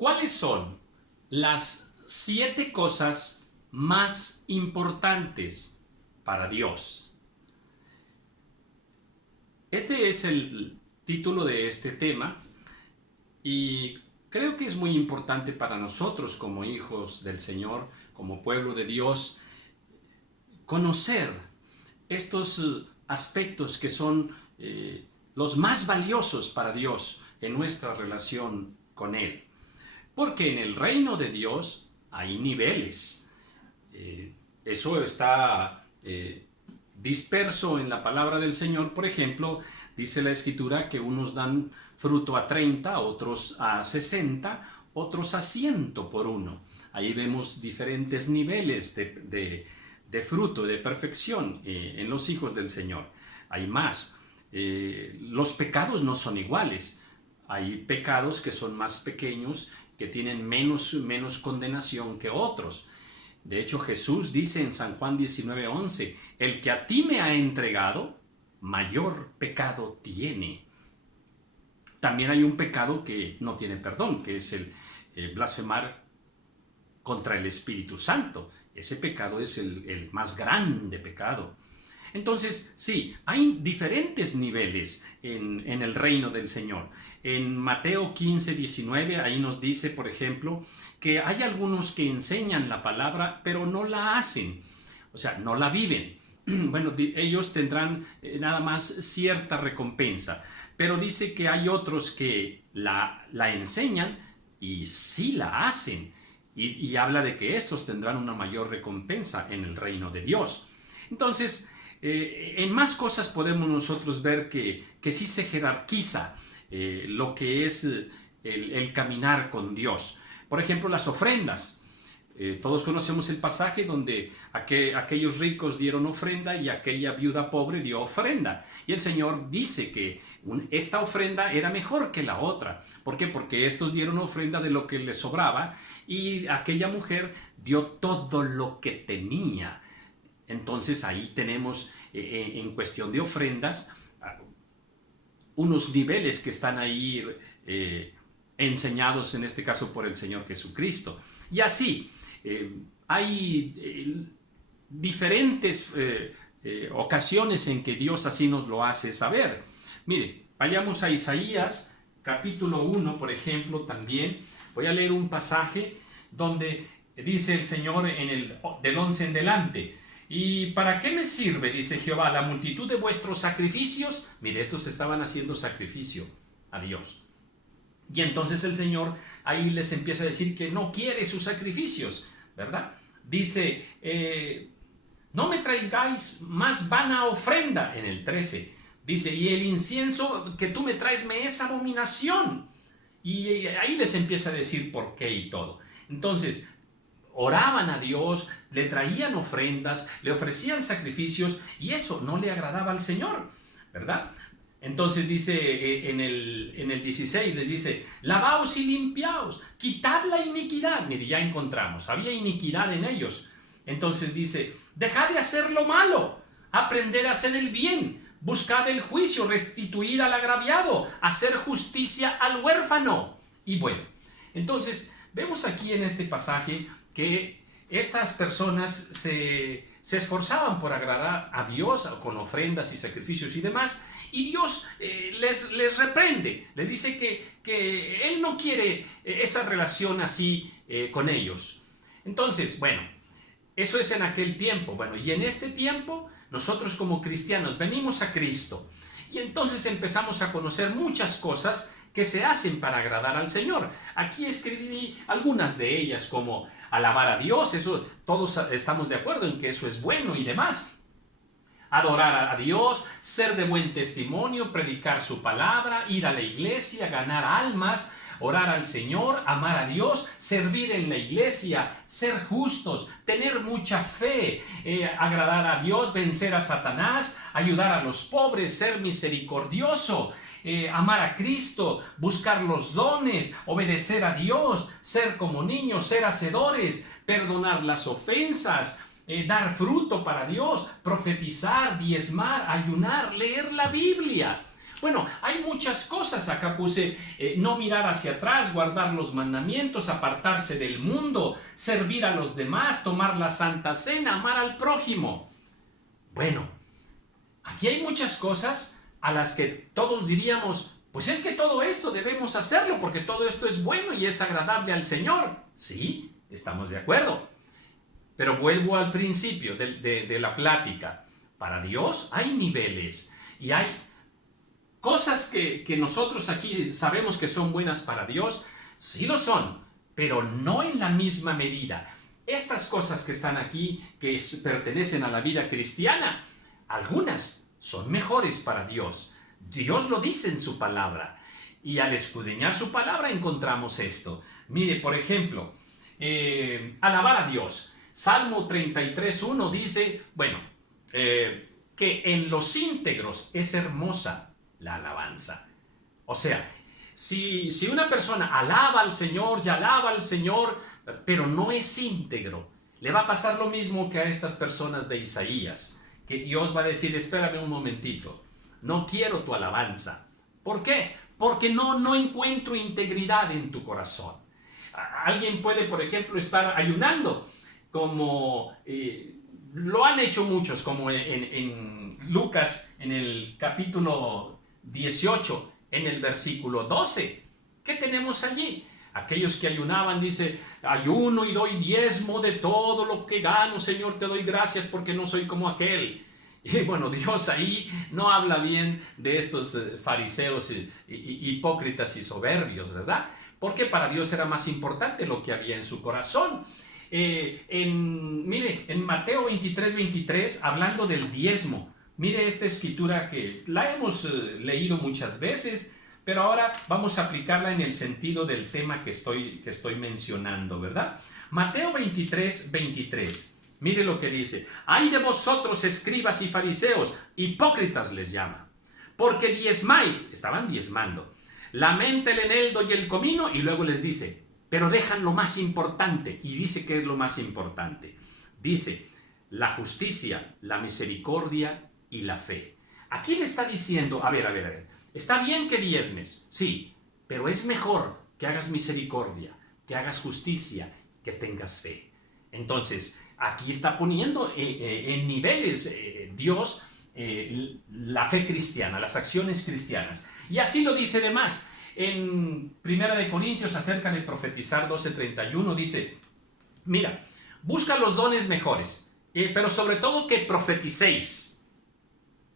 ¿Cuáles son las 7 cosas más importantes para Dios? Este es el título de este tema y creo que es muy importante para nosotros como hijos del Señor, como pueblo de Dios, conocer estos aspectos que son los más valiosos para Dios en nuestra relación con Él. Porque en el reino de Dios hay niveles. Eso está disperso en la palabra del Señor. Por ejemplo, dice la Escritura que unos dan fruto a 30, otros a 60, otros a 100 por uno. Ahí vemos diferentes niveles de fruto, de perfección en los hijos del Señor. Hay más. Los pecados no son iguales. Hay pecados que son más pequeños, que tienen menos condenación que otros. De hecho, Jesús dice en San Juan 19:11, el que a ti me ha entregado, mayor pecado tiene. También hay un pecado que no tiene perdón, que es el blasfemar contra el Espíritu Santo. Ese pecado es el más grande pecado. Entonces, sí, hay diferentes niveles en el reino del Señor. En Mateo 15:19, ahí nos dice, por ejemplo, que hay algunos que enseñan la palabra, pero no la hacen, o sea, no la viven. Bueno, ellos tendrán nada más cierta recompensa, pero dice que hay otros que la enseñan y sí la hacen, y habla de que estos tendrán una mayor recompensa en el reino de Dios. Entonces, en más cosas podemos nosotros ver que sí se jerarquiza lo que es el caminar con Dios. Por ejemplo, las ofrendas. Todos conocemos el pasaje donde aquellos ricos dieron ofrenda y aquella viuda pobre dio ofrenda. Y el Señor dice que esta ofrenda era mejor que la otra. ¿Por qué? Porque estos dieron ofrenda de lo que les sobraba y aquella mujer dio todo lo que tenía. Entonces ahí tenemos en cuestión de ofrendas unos niveles que están ahí enseñados en este caso por el Señor Jesucristo. Y así hay diferentes ocasiones en que Dios así nos lo hace saber. Mire, vayamos a Isaías capítulo 1, por ejemplo, también. Voy a leer un pasaje donde dice el Señor del 11 en delante. ¿Y para qué me sirve, dice Jehová, la multitud de vuestros sacrificios? Mire, estos estaban haciendo sacrificio a Dios. Y entonces el Señor ahí les empieza a decir que no quiere sus sacrificios, ¿verdad? Dice, no me traigáis más vana ofrenda, en el 13. Dice, y el incienso que tú me traes me es abominación. Y ahí les empieza a decir por qué y todo. Entonces, oraban a Dios, le traían ofrendas, le ofrecían sacrificios y eso no le agradaba al Señor, ¿verdad? Entonces dice en el 16, les dice, lavaos y limpiaos, quitad la iniquidad. Mire, ya encontramos, había iniquidad en ellos. Entonces dice, dejad de hacer lo malo, aprended a hacer el bien, buscad el juicio, restituid al agraviado, hacer justicia al huérfano. Y bueno, entonces vemos aquí en este pasaje que estas personas se esforzaban por agradar a Dios con ofrendas y sacrificios y demás, y Dios les reprende, les dice que Él no quiere esa relación así con ellos. Entonces, bueno, eso es en aquel tiempo. Bueno, y en este tiempo nosotros como cristianos venimos a Cristo y entonces empezamos a conocer muchas cosas que se hacen para agradar al Señor. Aquí escribí algunas de ellas, como alabar a Dios, eso todos estamos de acuerdo en que eso es bueno y demás. Adorar a Dios, ser de buen testimonio, predicar su palabra, ir a la iglesia, ganar almas, orar al Señor, amar a Dios, servir en la iglesia, ser justos, tener mucha fe, agradar a Dios, vencer a Satanás, ayudar a los pobres, ser misericordioso, amar a Cristo, buscar los dones, obedecer a Dios, ser como niños, ser hacedores, perdonar las ofensas, dar fruto para Dios, profetizar, diezmar, ayunar, leer la Biblia. Bueno, hay muchas cosas. Acá puse no mirar hacia atrás, guardar los mandamientos, apartarse del mundo, servir a los demás, tomar la Santa Cena, amar al prójimo. Bueno, aquí hay muchas cosas a las que todos diríamos, pues es que todo esto debemos hacerlo porque todo esto es bueno y es agradable al Señor. Sí, estamos de acuerdo. Pero vuelvo al principio de la plática. Para Dios hay niveles y hay cosas que nosotros aquí sabemos que son buenas para Dios. Sí lo son, pero no en la misma medida. Estas cosas que están aquí, que pertenecen a la vida cristiana, algunas son mejores para Dios. Dios lo dice en su palabra. Y al escudriñar su palabra encontramos esto. Mire, por ejemplo, alabar a Dios. Salmo 33:1 dice, bueno, que en los íntegros es hermosa la alabanza. O sea, si una persona alaba al Señor y alaba al Señor, pero no es íntegro, le va a pasar lo mismo que a estas personas de Isaías, que Dios va a decir, espérame un momentito, no quiero tu alabanza. ¿Por qué? Porque no encuentro integridad en tu corazón. Alguien puede, por ejemplo, estar ayunando, como lo han hecho muchos, como en Lucas, en el capítulo 18, en el versículo 12. ¿Qué tenemos allí? Aquellos que ayunaban, dice, ayuno y doy diezmo de todo lo que gano, Señor, te doy gracias porque no soy como aquel. Y bueno, Dios ahí no habla bien de estos fariseos hipócritas y soberbios, ¿verdad? Porque para Dios era más importante lo que había en su corazón. Mire, en Mateo 23:23, hablando del diezmo, mire esta escritura que la hemos leído muchas veces, pero ahora vamos a aplicarla en el sentido del tema que estoy mencionando, ¿verdad? Mateo 23:23, mire lo que dice: ay de vosotros, escribas y fariseos, hipócritas les llama, porque diezmáis, estaban diezmando, la menta, el eneldo y el comino, y luego les dice, pero dejan lo más importante, y dice que es lo más importante. Dice, la justicia, la misericordia y la fe. Aquí le está diciendo, a ver, está bien que diezmes, sí, pero es mejor que hagas misericordia, que hagas justicia, que tengas fe. Entonces, aquí está poniendo en niveles Dios la fe cristiana, las acciones cristianas. Y así lo dice de más. En 1 Corintios, acerca de profetizar 12:31, dice, mira, busca los dones mejores, pero sobre todo que profeticéis.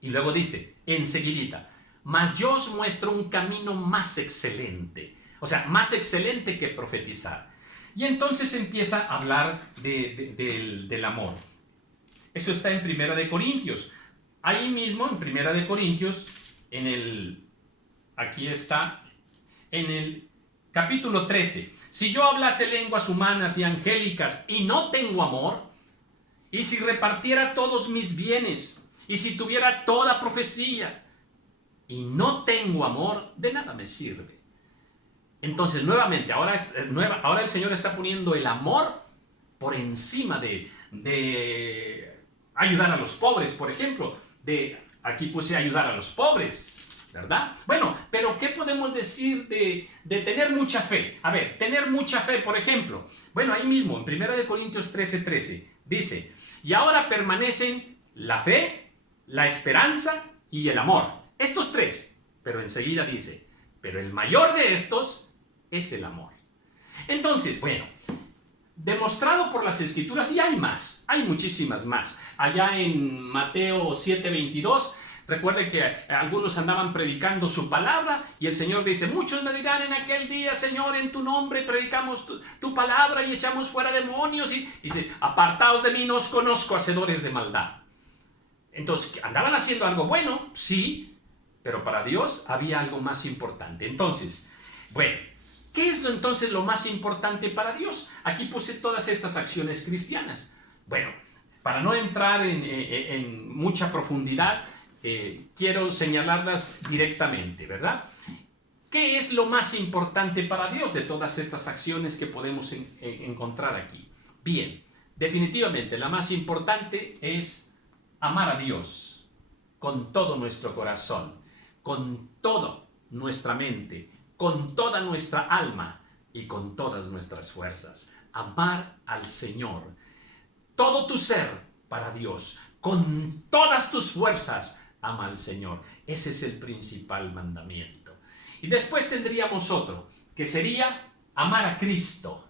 Y luego dice, enseguidita, mas yo os muestro un camino más excelente. O sea, más excelente que profetizar. Y entonces empieza a hablar del amor. Eso está en 1 Corintios. Ahí mismo, en 1 Corintios, aquí está, en el capítulo 13. Si yo hablase lenguas humanas y angélicas y no tengo amor, y si repartiera todos mis bienes, y si tuviera toda profecía, y no tengo amor, de nada me sirve. Entonces, nuevamente, ahora el Señor está poniendo el amor por encima de ayudar a los pobres, por ejemplo. Aquí puse ayudar a los pobres, ¿verdad? Bueno, pero ¿qué podemos decir de tener mucha fe? A ver, tener mucha fe, por ejemplo. Bueno, ahí mismo, en 1 Corintios 13:13, dice, y ahora permanecen la fe, la esperanza y el amor. Estos tres. Pero enseguida dice, pero el mayor de estos es el amor. Entonces, bueno, demostrado por las escrituras, y hay más, hay muchísimas más. Allá en Mateo 7:22, recuerde que algunos andaban predicando su palabra y el Señor dice, muchos me dirán en aquel día, Señor, en tu nombre predicamos tu palabra y echamos fuera demonios. Y dice, apartaos de mí, no os conozco, hacedores de maldad. Entonces, ¿andaban haciendo algo bueno? Sí, pero para Dios había algo más importante. Entonces, bueno, ¿qué es entonces lo más importante para Dios? Aquí puse todas estas acciones cristianas. Bueno, para no entrar en mucha profundidad, quiero señalarlas directamente, ¿verdad? ¿Qué es lo más importante para Dios de todas estas acciones que podemos encontrar aquí? Bien, definitivamente la más importante es amar a Dios con todo nuestro corazón. con toda nuestra mente, con toda nuestra alma y con todas nuestras fuerzas. Amar al Señor, todo tu ser para Dios, con todas tus fuerzas, ama al Señor. Ese es el principal mandamiento. Y después tendríamos otro, que sería amar a Cristo.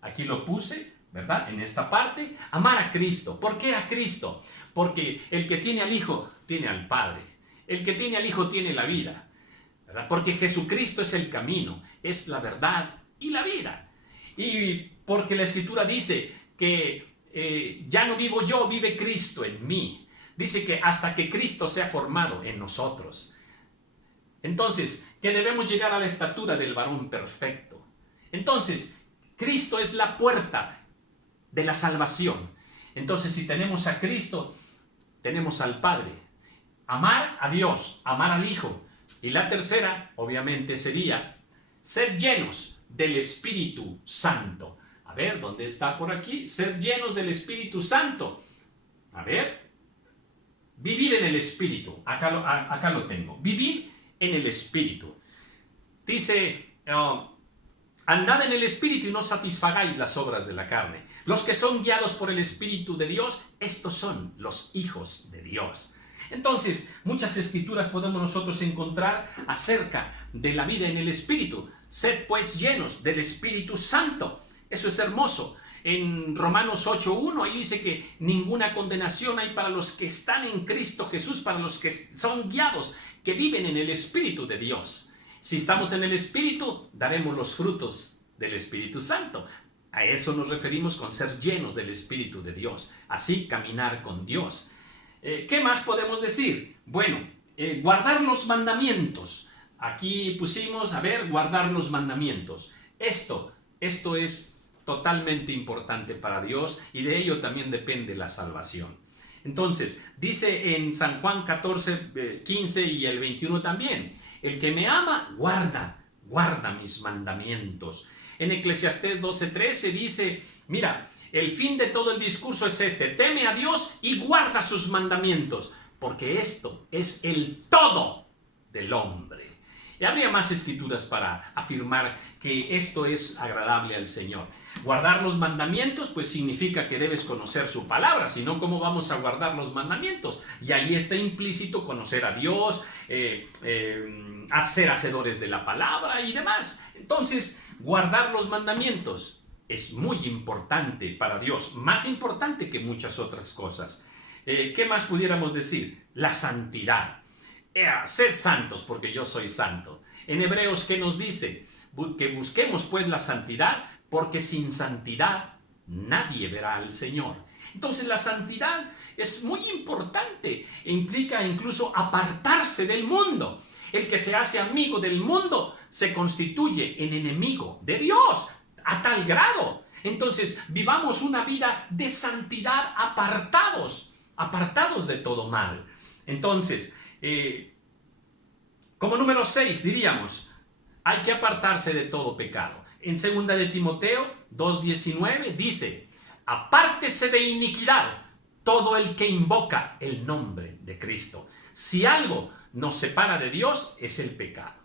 Aquí lo puse, ¿verdad? En esta parte, amar a Cristo. ¿Por qué a Cristo? Porque el que tiene al Hijo, tiene al Padre. El que tiene al Hijo, tiene la vida, ¿verdad? Porque Jesucristo es el camino, es la verdad y la vida. Y porque la Escritura dice que ya no vivo yo, vive Cristo en mí. Dice que hasta que Cristo sea formado en nosotros. Entonces, que debemos llegar a la estatura del varón perfecto. Entonces, Cristo es la puerta de la salvación. Entonces, si tenemos a Cristo, tenemos al Padre. Amar a Dios, amar al Hijo. Y la tercera, obviamente, sería ser llenos del Espíritu Santo. A ver, ¿dónde está por aquí? Ser llenos del Espíritu Santo. A ver, vivir en el Espíritu. Acá lo tengo. Vivir en el Espíritu. Dice, andad en el Espíritu y no satisfagáis las obras de la carne. Los que son guiados por el Espíritu de Dios, estos son los hijos de Dios. Entonces, muchas escrituras podemos nosotros encontrar acerca de la vida en el Espíritu. Sed pues llenos del Espíritu Santo. Eso es hermoso. En Romanos 8:1 ahí dice que ninguna condenación hay para los que están en Cristo Jesús, para los que son guiados, que viven en el Espíritu de Dios. Si estamos en el Espíritu, daremos los frutos del Espíritu Santo. A eso nos referimos con ser llenos del Espíritu de Dios. Así caminar con Dios. ¿Qué más podemos decir? Bueno, guardar los mandamientos. Aquí pusimos, a ver, guardar los mandamientos. Esto es totalmente importante para Dios y de ello también depende la salvación. Entonces, dice en San Juan 14:15 y el 21 también, el que me ama, guarda mis mandamientos. En Eclesiastés 12:13 dice, mira, el fin de todo el discurso es este, teme a Dios y guarda sus mandamientos, porque esto es el todo del hombre. Y habría más escrituras para afirmar que esto es agradable al Señor. Guardar los mandamientos, pues significa que debes conocer su palabra, si no, ¿cómo vamos a guardar los mandamientos? Y ahí está implícito conocer a Dios, ser hacedores de la palabra y demás. Entonces, guardar los mandamientos es muy importante para Dios, más importante que muchas otras cosas. ¿Qué más pudiéramos decir? La santidad. Sed santos porque yo soy santo. En Hebreos, ¿qué nos dice? Que busquemos pues la santidad, porque sin santidad nadie verá al Señor. Entonces la santidad es muy importante, implica incluso apartarse del mundo. El que se hace amigo del mundo se constituye en enemigo de Dios, a tal grado. Entonces vivamos una vida de santidad, apartados de todo mal. Entonces, como número 6 diríamos, hay que apartarse de todo pecado. En 2 de Timoteo 2:19 dice, apártese de iniquidad todo el que invoca el nombre de Cristo. Si algo nos separa de Dios, es el pecado.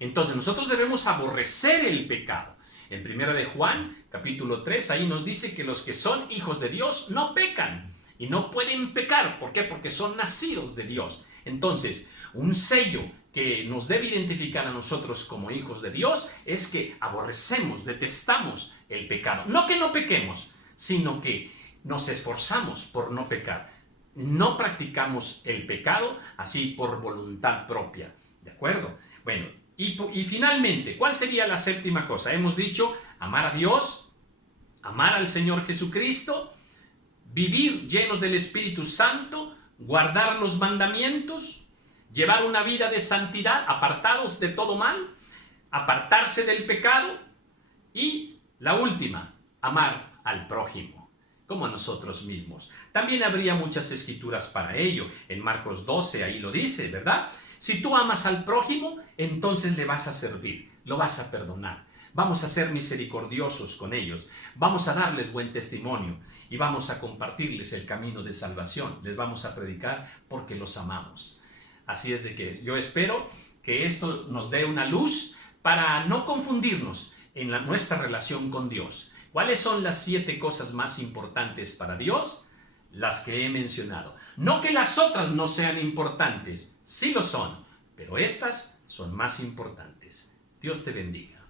Entonces nosotros debemos aborrecer el pecado. En 1 de Juan capítulo 3 ahí nos dice que los que son hijos de Dios no pecan y no pueden pecar. ¿Por qué? Porque son nacidos de Dios. Entonces, un sello que nos debe identificar a nosotros como hijos de Dios es que aborrecemos, detestamos el pecado. No que no pequemos, sino que nos esforzamos por no pecar. No practicamos el pecado así por voluntad propia. ¿De acuerdo? Bueno, y finalmente, ¿cuál sería la séptima cosa? Hemos dicho amar a Dios, amar al Señor Jesucristo, vivir llenos del Espíritu Santo, guardar los mandamientos, llevar una vida de santidad, apartados de todo mal, apartarse del pecado y la última, amar al prójimo, como a nosotros mismos. También habría muchas escrituras para ello. En Marcos 12 ahí lo dice, ¿verdad? Si tú amas al prójimo, entonces le vas a servir, lo vas a perdonar. Vamos a ser misericordiosos con ellos, vamos a darles buen testimonio y vamos a compartirles el camino de salvación. Les vamos a predicar porque los amamos. Así es de que yo espero que esto nos dé una luz para no confundirnos en nuestra relación con Dios. ¿Cuáles son las 7 cosas más importantes para Dios? Las que he mencionado. No que las otras no sean importantes, sí lo son, pero estas son más importantes. Dios te bendiga.